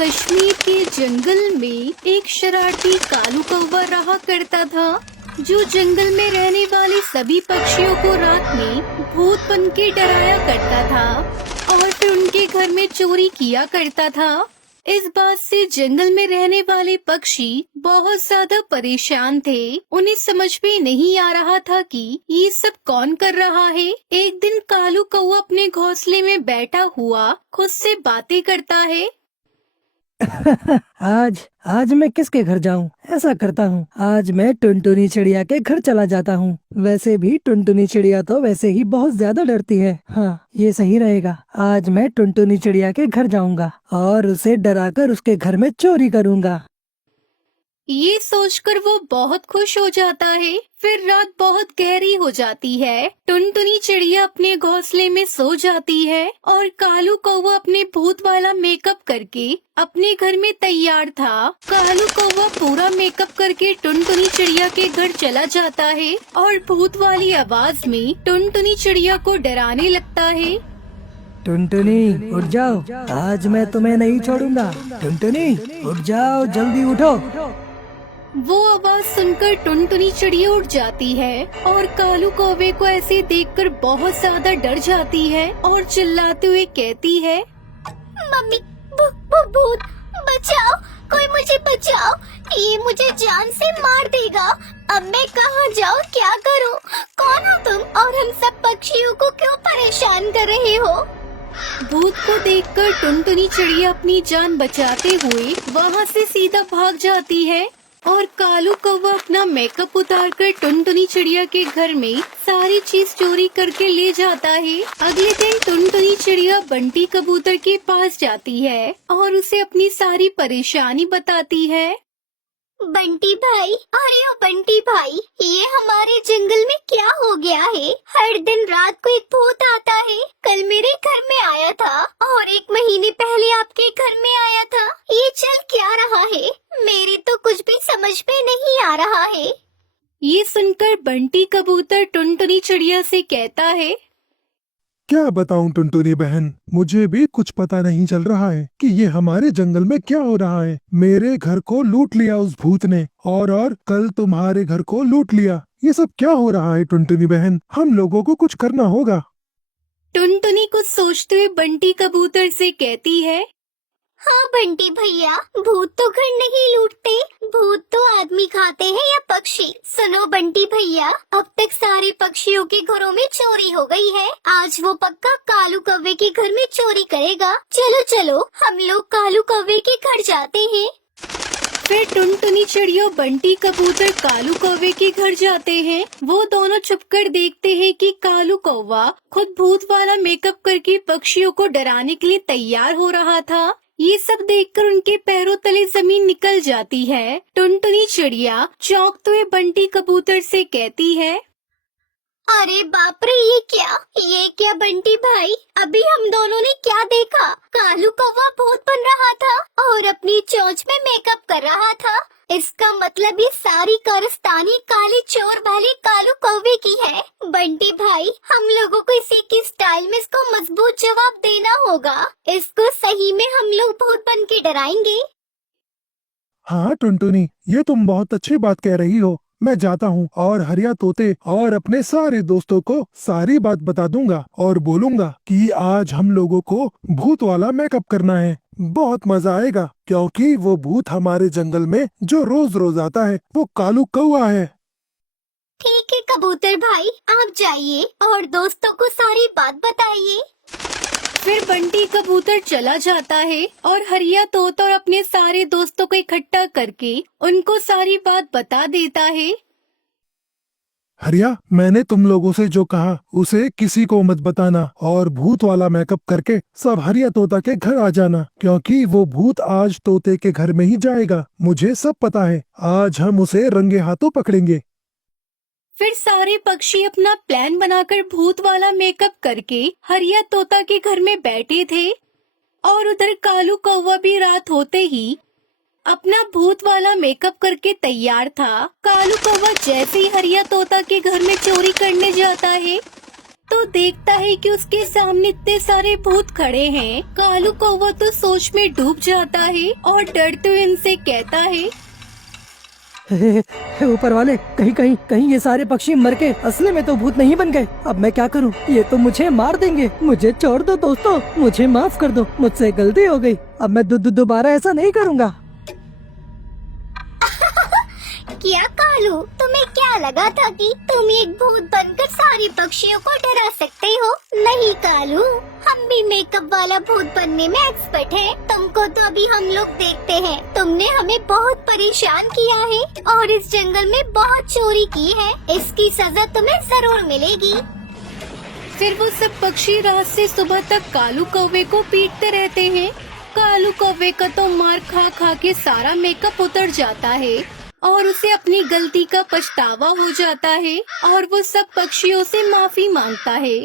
कश्मीर के जंगल में एक शरारती कालू कौवा रहा करता था, जो जंगल में रहने वाले सभी पक्षियों को रात में भूत बन के डराया करता था और फिर उनके घर में चोरी किया करता था। इस बात से जंगल में रहने वाले पक्षी बहुत ज्यादा परेशान थे। उन्हें समझ में नहीं आ रहा था कि ये सब कौन कर रहा है। एक दिन कालू कौवा अपने घोंसले में बैठा हुआ खुद से बातें करता है। आज मैं किसके घर जाऊं? ऐसा करता हूँ, आज मैं टुनटुनी चिड़िया के घर चला जाता हूँ। वैसे भी टुनटुनी चिड़िया तो वैसे ही बहुत ज्यादा डरती है। हाँ, ये सही रहेगा। आज मैं टुनटुनी चिड़िया के घर जाऊंगा और उसे डराकर उसके घर में चोरी करूंगा। ये सोचकर वो बहुत खुश हो जाता है। फिर रात बहुत गहरी हो जाती है। टुनटुनी चिड़िया अपने घोंसले में सो जाती है और कालू कौवा अपने भूत वाला मेकअप करके अपने घर में तैयार था। कालू कौवा पूरा मेकअप करके टुनटुनी चिड़िया के घर चला जाता है और भूत वाली आवाज में टुनटुनी चिड़िया को डराने लगता है। टुनटुनी उठ जाओ, आज मैं तुम्हें नहीं छोड़ूंगा। टुनटुनी उठ जाओ, जल्दी उठो। वो आवाज सुनकर टुनटुनी चिड़िया उठ जाती है और कालू कौवे को ऐसे देखकर बहुत ज्यादा डर जाती है और चिल्लाते हुए कहती है, मम्मी, भूत बचाओ, कोई मुझे बचाओ, ये मुझे जान से मार देगा। अब मैं कहाँ जाऊँ, क्या करूँ? कौन हो तुम और हम सब पक्षियों को क्यों परेशान कर रहे हो? भूत को देखकर टुनटुनी चिड़िया अपनी जान बचाते हुए वहाँ से सीधा भाग जाती है और कालू कौवा अपना मेकअप उतारकर टुनटुनी चिड़िया के घर में सारी चीज चोरी करके ले जाता है। अगले दिन टुनटुनी चिड़िया बंटी कबूतर के पास जाती है और उसे अपनी सारी परेशानी बताती है। बंटी भाई, अरे ओ बंटी भाई, ये हमारे जंगल में क्या हो गया है? हर दिन रात को एक भूत आता है। कल मेरे घर में आया था और 1 महीने पहले आपके घर में आया था। ये चल क्या रहा है? मेरी तो कुछ भी समझ में नहीं आ रहा है। ये सुनकर बंटी कबूतर टुनटुनी चिड़िया से कहता है, क्या बताऊं टुनटुनी बहन, मुझे भी कुछ पता नहीं चल रहा है कि ये हमारे जंगल में क्या हो रहा है। मेरे घर को लूट लिया उस भूत ने और कल तुम्हारे घर को लूट लिया। ये सब क्या हो रहा है टुनटुनी बहन? हम लोगों को कुछ करना होगा। टुनटुनी कुछ सोचते हुए बंटी कबूतर से कहती है, हाँ बंटी भैया, भूत तो घर नहीं लूटते, भूत तो आदमी खाते हैं या पक्षी। सुनो बंटी भैया, अब तक सारे पक्षियों के घरों में चोरी हो गई है। आज वो पक्का कालू कौवे के घर में चोरी करेगा। चलो चलो, हम लोग कालू कौवे के घर जाते हैं। फिर टुनटुनी चिड़िया बंटी कबूतर कालू कौवे के घर जाते हैं। वो दोनों छुपकर देखते हैं कि कालू कौवा खुद भूत वाला मेकअप करके पक्षियों को डराने के लिए तैयार हो रहा था। ये सब देखकर उनके पैरों तले जमीन निकल जाती है। टुनटुनी चिड़िया चौंकते हुए बंटी कबूतर से कहती है, अरे बाप रे, ये क्या बंटी भाई? अभी हम दोनों ने क्या देखा? कालू कौवा भूत बन रहा था और अपनी चोंच में मेकअप कर रहा था। इसका मतलब ये सारी कारस्तानी काले चोर वाले कालू कौवे की है। बंटी भाई, हम लोगों को इसी की स्टाइल में इसको मजबूत जवाब देना होगा। इसको सही में हम लोग भूत बन के डराएंगे। हाँ टुनटुनी, ये तुम बहुत अच्छी बात कह रही हो। मैं जाता हूँ और हरिया तोते और अपने सारे दोस्तों को सारी बात बता दूंगा और बोलूंगा कि आज हम लोगों को भूत वाला मेकअप करना है। बहुत मजा आएगा क्योंकि वो भूत हमारे जंगल में जो रोज रोज आता है वो कालू कौवा है। ठीक है कबूतर भाई, आप जाइए और दोस्तों को सारी बात बताइए। फिर बंटी कबूतर चला जाता है और हरिया तोता और अपने सारे दोस्तों को इकट्ठा करके उनको सारी बात बता देता है। हरिया, मैंने तुम लोगों से जो कहा उसे किसी को मत बताना और भूत वाला मेकअप करके सब हरिया तोता के घर आ जाना, क्योंकि वो भूत आज तोते के घर में ही जाएगा। मुझे सब पता है, आज हम उसे रंगे हाथों पकड़ेंगे। फिर सारे पक्षी अपना प्लान बनाकर भूत वाला मेकअप करके हरिया तोता के घर में बैठे थे और उधर कालू कौवा भी रात होते ही अपना भूत वाला मेकअप करके तैयार था। कालू कौवा जैसे ही हरिया तोता के घर में चोरी करने जाता है, तो देखता है कि उसके सामने इतने सारे भूत खड़े हैं। कालू कौवा तो सोच में डूब जाता है और डरते हुए उनसे कहता है, हे ऊपर वाले, कहीं कहीं कहीं ये सारे पक्षी मर के असली में तो भूत नहीं बन गए। अब मैं क्या करूं? ये तो मुझे मार देंगे। मुझे छोड़ दो दोस्तों, मुझे माफ कर दो, मुझसे गलती हो गई। अब मैं दोबारा ऐसा नहीं करूंगा। क्या कालू, तुम्हें क्या लगा था कि तुम एक भूत बनकर सारे पक्षियों को डरा सकते हो? नहीं कालू, हम भी मेकअप वाला भूत बनने में एक्सपर्ट हैं। तुमको तो अभी हम लोग देखते हैं। तुमने हमें बहुत परेशान किया है और इस जंगल में बहुत चोरी की है। इसकी सजा तुम्हें जरूर मिलेगी। फिर वो सब पक्षी रात से सुबह तक कालू कौवे को पीटते रहते हैं। कालू कौवे का तो मार खा खा के सारा मेकअप उतर जाता है और उसे अपनी गलती का पछतावा हो जाता है और वो सब पक्षियों से माफी मांगता है।